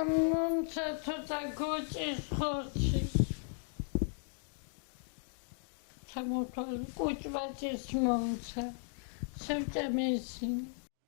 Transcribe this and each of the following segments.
მომცა ცოტა გოჭის ხორცი. კუჭბაჭის მომცა. სევჭამეცინი.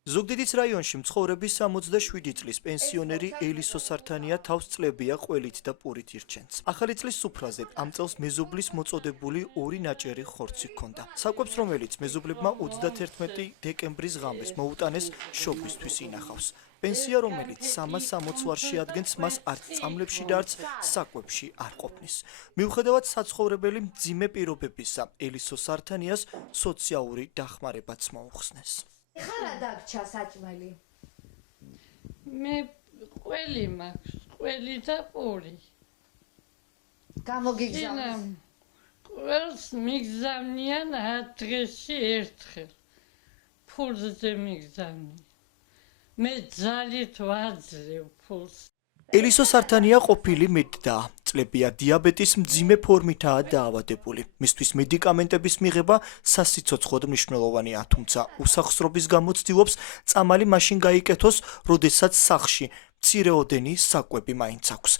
ზუგდიდის რაიონში მცხოვრები 67 წლის პენსიონერი ელისო სართანია თავს წლებია ყველით და პურით ირჩენს. ახალი წლის სუფრაზე ამ წელს მეზობლის მოწოდებული 2 ნაჭერი ხორცი ჰქონდა. საკვებს, რომელიც მეზობლებმა 31 დეკემბრის ღამეს მოუტანეს, შობისთვის ინახავს. პენსია, რომელიც 360 ვარში ადგენს, მას არც წამლებში და არც საკვებში არ ყოფნის. მიუხედავად საცხოვრებელი მძიმე პირობებისა, ელისო სართანიას სოციალური დახმარებაც მოუხსნეს. ხარა დაგჭა საჭმელი? მე ყველი მაქვს, ყველი და პური. გამოგიგზავნეს? ყველს მიგზავნიან 10 დღეში ერთხელ. ფულზე მიგზავნიან. მე ძალით ვაძლევ ფულს. ელისო სართანია ყოფილი მედდაა. წლებია დიაბეტის მძიმე ფორმითაა დაავადებული. მისთვის მედიკამენტების მიღება სასიცოცხლოდ მნიშვნელოვანია, თუმცა უსახსრობის გამო ცდილობს წამალი მაშინ გაიკეთოს, როდესაც სახლში მცირეოდენი საკვები მაინც აქვს.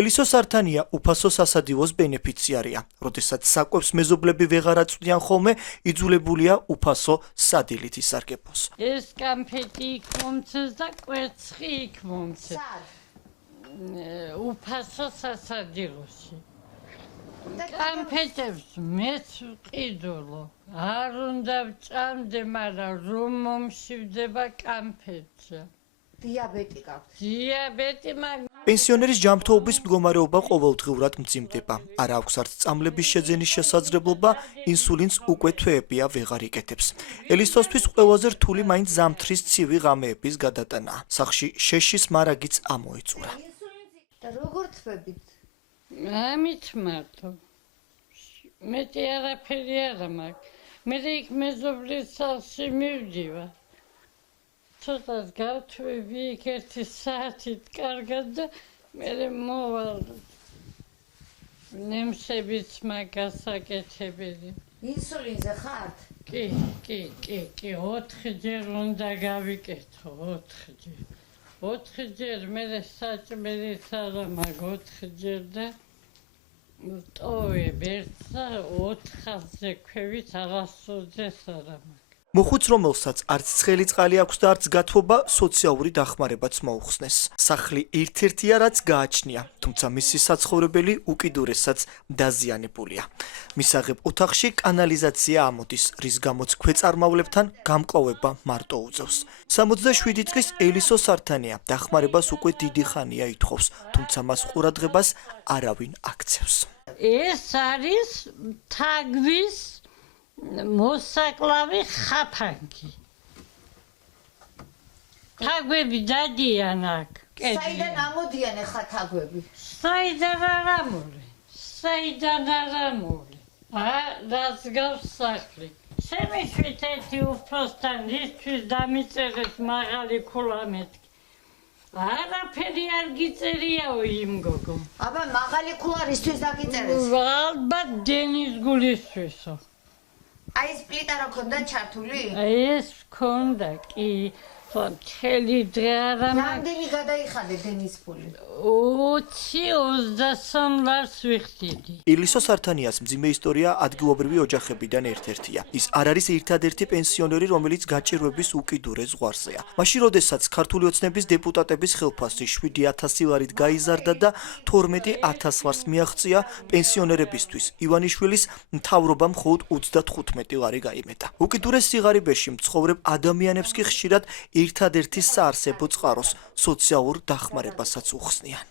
ელისო სართანია უფასო სასადილოს ბენეფიციარია. როდესაც საკვებს მეზობლები ვეღარ აწვდიან ხოლმე, იძულებულია უფასო სადილით ისარგებლოს. ეს კამფეტი იქ მომცეს და კვერცხი იქ მომცეს. უფასო სასადილოში. კამფეტებს მეც ვყიდულო. არ უნდა ვჭამდე, მაგრამ რომ მომშივდება კამფეტზე. დიაბეტი გაქვს? დიაბეტი პენსიონერის ჯანმრთელობის მდგომარეობა ყოველდღიურად მძიმდება. არ აქვს არც წამლების შეძენის შესაძლებლობა, ინსულინს უკვე თვეებია ვეღარ იკეთებს. ელისოსთვის ყველაზე რთული მაინც ზამთრის ცივი ღამეების გადატანაა. სახლში შეშის მარაგიც ამოიწურა. და როგორ თვებით? ამით მარტო. მეტი არაფერი არა მაქვს. მე იქ მეზობლის სახლში მივდივარ. ცოტას გავთვევი იქ 1 საათით კარგად და მე მოვალ. ნემსებიც მაგას აკეთებელი. ინსულინზე ხართ? კი, 4 ჯერ უნდა გავიკეთო, 4 ჯერ. 4 ჯერ მე საჭმელიც არა მაქვს 4 ჯერ და ტოვებ ერთსა 400-ზე ქვევით არასოდეს არა მაქვს. მოხუც, რომელსაც არც ცხელი წყალი აქვს და არც გათბობა, სოციალური დახმარებაც მოუხსნეს. სახლი ერთ-ერთია, რაც გააჩნია, თუმცა მისი საცხოვრებელი უკიდურესად დაზიანებულია. მისაღებ ოთახში კანალიზაცია ამოდის, რის გამოც ქვეწარმავლებთან გამკლავება მარტო უწევს. 67 წლის ელისო სართანია დახმარებას უკვე დიდი ხანია ითხოვს, თუმცა მას ყურადღებას არავინ აქცევს. ეს არის თაგვის მოსაკლავი ხაფანგი. თაგვები დადიან აქ. საიდან ამოდიან ახლა თაგვები? საიდან არ ამოვლე. რაც გავს სახლი. შემიშვით ერთი უფროსთან ისთვის დამიწერეს მაღალი ქულა მეთქი. არაფერი არ გიწერიაო იმ გოგო. აბა მაღალი ქულა რისთვის დაგიწერეს? ალბათ დენის გულისთვისო. აი ეს პლიტა რა ქონდა ჩართული? ეს ქონდა კი. მთელი დღე არა მაქვს. რამდენი გადაიხადე დენის ფული? 20-23 ლარს ვიხდიდი. ელისო სართანიას მძიმე ისტორია ადგილობრივი ოჯახებიდან ერთ-ერთია. ის არ არის ერთადერთი პენსიონერი, რომელიც გაჭირვების უკიდურეს ზღვარზეა. მაშინ, როდესაც ქართული ოცნების დეპუტატების ხელფასი 7,000 ლარით გაიზარდა და 12,000 ლარს მიაღწია, პენსიონერებისთვის ივანიშვილის მთავრობამ მხოლოდ 35 ლარი გაიმეტა. უკიდურეს სიღარიბეში მცხოვრებ ადამიანებს კი ხშირად ერთადერთი საარსებო წყაროს სოციალურ დახმარებასაც უხსნიან.